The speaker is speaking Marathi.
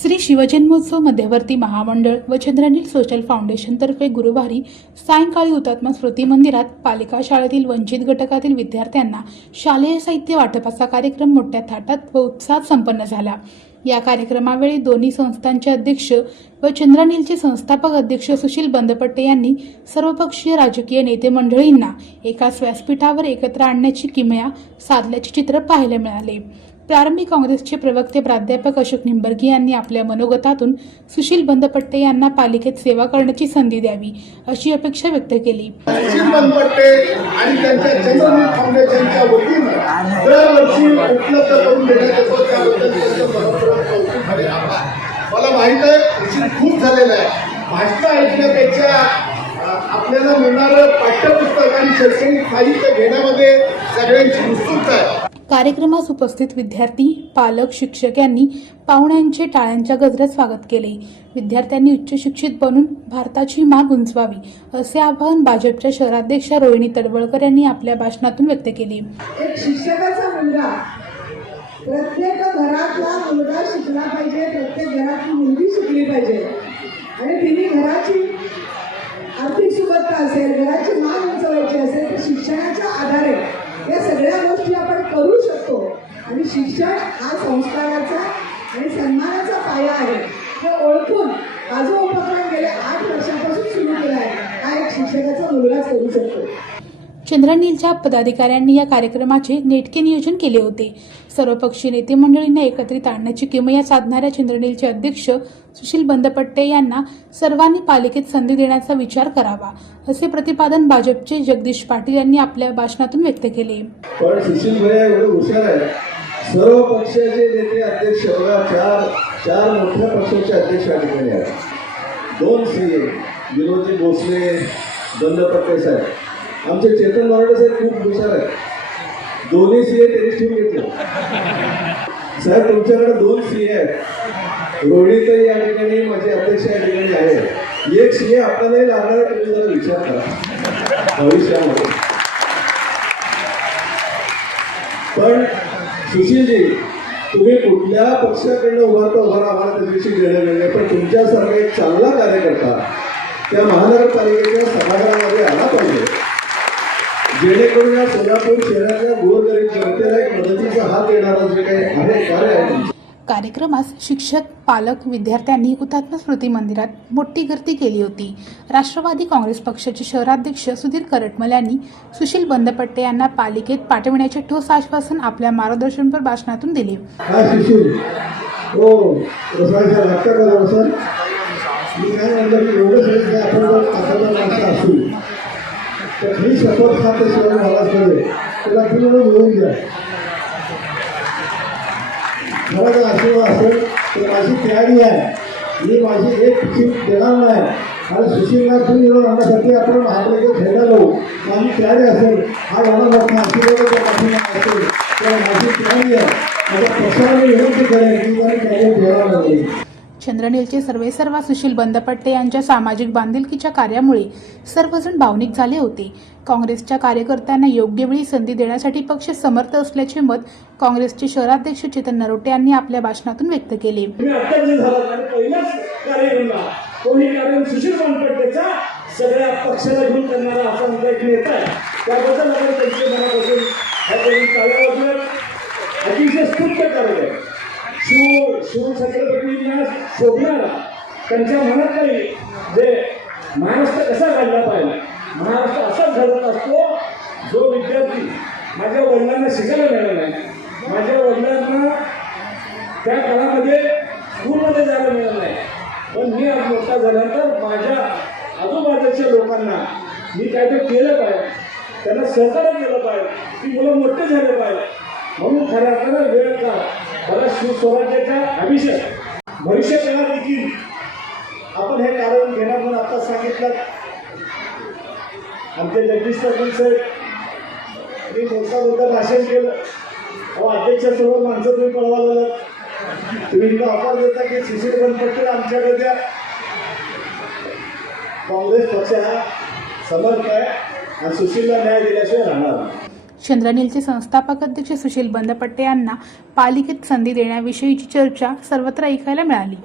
श्री शिवजन्मोत्सव मध्यवर्ती महामंडळ व चंद्रनील सोशल फाउंडेशनतर्फे गुरुवारी सायंकाळी हुतात्मा स्मृती मंदिरात पालिका शाळेतील वंचित घटकातील विद्यार्थ्यांना शालेय साहित्य वाटपाचा कार्यक्रम मोठ्या थाटात व उत्साहात संपन्न झाला. या कार्यक्रमावेळी दोन्ही संस्थांचे अध्यक्ष व चंद्रनीलचे संस्थापक अध्यक्ष सुशील बंदपट्टे यांनी सर्वपक्षीय राजकीय नेते मंडळींना एकाच व्यासपीठावर एकत्र आणण्याची किमया साधल्याचे चित्र पाहायला मिळाले. प्रारंभी काँग्रेसचे प्रवक्ते प्राध्यापक अशोक निंबर्गी यांनी आपल्या मनोगतातून सुशील बंदपट्टे यांना पालिकेत सेवा करण्याची संधी द्यावी अशी अपेक्षा व्यक्त केली. सुशील बंदपट्टे आणि त्यांच्या चंद्रनील फाउंडेशनच्या वतीनं दरवर्षी उपलब्ध करून देण्यात मला माहीत आहे उशीर खूप झालेला आहे. भाषण ऐकण्यापेक्षा आपल्याला मिळणारं पाठ्यपुस्तक आणि शैक्षणिक साहित्य घेण्यामध्ये सगळ्यांची उत्सुकता आहे. कार्यक्रमास उपस्थित विद्यार्थी पालक शिक्षक यांनी पाहुण्यांचे टाळ्यांच्या गजरात स्वागत केले. विद्यार्थ्यांनी उच्च शिक्षित बनून भारताची मान उंचवावी असे आवाहन भाजपच्या शहराध्यक्षा रोहिणी तडवळकर यांनी आपल्या भाषणातून व्यक्त केले. एक शिक्षकाचा मुलगा. प्रत्येक घरातला मुलगा शिकला पाहिजे प्रत्येक घरातली मुलगी शिकली पाहिजे. आणि तिने घराची आर्थिक सुबत्ता असेल घराची मान उंचवायची असेल तर शिक्षणाच्या आधारे या सगळ्या गोष्टी आपण करू शकतो. आणि शिक्षण हा संस्काराचा आणि सन्मानाचा पाया आहे. हे ओळखून हा जो उपक्रम गेल्या आठ वर्षापासून सुरू केला आहे हा एक शिक्षकाचा मुलगाच करू शकतो. चंद्रनीलच्या पदाधिकाऱ्यांनी या कार्यक्रमाचे नेटके नियोजन केले होते. सर्वपक्षीय नेते मंडळींना एकत्रित आणण्याची किमया साधणाऱ्या चंद्रनीलचे अध्यक्ष सुशील बंदपट्टे यांना सर्वांनी पालिकेत संधी देण्याचा विचार करावा असे प्रतिपादन भाजपचे जगदीश पाटील यांनी आपल्या भाषणातून व्यक्त केले. पण सुशील भैया एवढे हुशार आहे सर्व पक्षाचे नेते अध्यक्ष बघा चार चार मोठ्या पक्षाचे अध्यक्ष या ठिकाणी आहेत. दोन सीए विनोदजी भोसले दंडपट्टे साहेब. आमचे चेतन मराठे साहेब खूप हुशार आहेत. दोन्ही सीए त्यांनी ठेवून घेतले. साहेब तुमच्याकडे दोन सीए आहेत. रोहिणीतही या ठिकाणी माझे अध्यक्ष या ठिकाणी आहे. एक सीए आपल्यालाही लागणार तुम्ही जरा विचार करा. भविष्यामध्ये. पण सुशीलजी तुम्ही कुठल्या पक्षाकडनं उभारता उभारा आम्हाला त्याच्याशी घेणं नाही. पण तुमच्यासारखा एक चांगला कार्यकर्ता त्या महानगरपालिकेच्या सभागृहामध्ये आला पाहिजे. जेणेकरून या सोलापूर शहराच्या गोरगरीब जनतेला एक मदतीचा हात देणारा जे काही आहे कार्य आहे. कार्यक्रमास शिक्षक पालक विद्यार्थ्यांनी हुतात्मा स्मृती मंदिरात मोठी गर्दी केली होती. राष्ट्रवादी काँग्रेस पक्षाचे शहराध्यक्ष सुधीर करटमल यांनी सुशील बंदपट्टे यांना पालिकेत पाठविण्याचे ठोस आश्वासन आपल्या मार्गदर्शनपर भाषणातून दिले. हा सुशील हो रसायनचा लागता का रसायन मी काय म्हणलं की महाराजकडे त्याला आपल्याला मिळवून द्या. मला जर आशीर्वाद असेल तर माझी तयारी आहे. मी माझी एक सीट देणार नाही. आणि सुशीलला तुम्ही निरोध आणण्यासाठी आपण महापालिकेत खेळला जाऊ माझी तयारी असेल हा एवढा मोठा आशीर्वाद असेल. तर माझी तयारी आहे. माझा प्रसार मी विनंती करेन. की मला कार्य घ्यायला लागेल चंद्रनीलचे सर्वेसर्वा सुशील बंदपट्टे यांच्या सामाजिक बांधिलकीच्या कार्यामुळे सर्वजण भावनिक झाले होते. काँग्रेसच्या कार्यकर्त्यांना योग्य वेळी संधी देण्यासाठी पक्ष समर्थ असल्याचे मत काँग्रेसचे शहराध्यक्ष चेतन नरोटे यांनी आपल्या भाषणातून व्यक्त केले. सगळ्या पक्षाला घेऊन करणारा असा आमचा एक नेता आहे. त्याबद्दल आपण त्यांचे मनापासून अतिशय स्तुत्य कार्य आहे शिव शिवछत्रपतींना त्यांच्या मनात काही जे महाराष्ट्र कसा घडला पाहिजे? महाराष्ट्र असाच घडत असतो जो विद्यार्थी माझ्या वडिलांना शिकायला मिळाला नाही. माझ्या वडिलांना त्या काळामध्ये स्कूलमध्ये जायला मिळालं नाही. पण मी आज मोठा झाल्यानंतर माझ्या आजूबाजूच्या लोकांना मी काहीतरी केलं पाहिजे. त्यांना सहकार्य केलं पाहिजे. ती मुलं मोठे झाले पाहिजे. म्हणून खऱ्या अर्थानं वेळ का मला शिवस्वराज्याचा अभिषेक. भविष्य काळात देखील. आपण हे कारण घेणार म्हणून आता सांगितलं. आमचे जगदीश पाटील साहेब मी मोठा मोठं भाषण केलं. अहो अध्यक्षासमोर माणसं तुम्ही पळवा झालं तुम्ही इथं ऑफर देता की सुशील बनपट्टे आमच्याकडे द्या. काँग्रेस पक्ष हा समर्थ आहे आणि सुशीलला न्याय दिल्याशिवाय राहणार नाही. चंद्रनीलचे संस्थापक अध्यक्ष सुशील बंदपट्टे यांना पालिकेत संधी देण्याविषयीची चर्चा सर्वत्र ऐकायला मिळाली.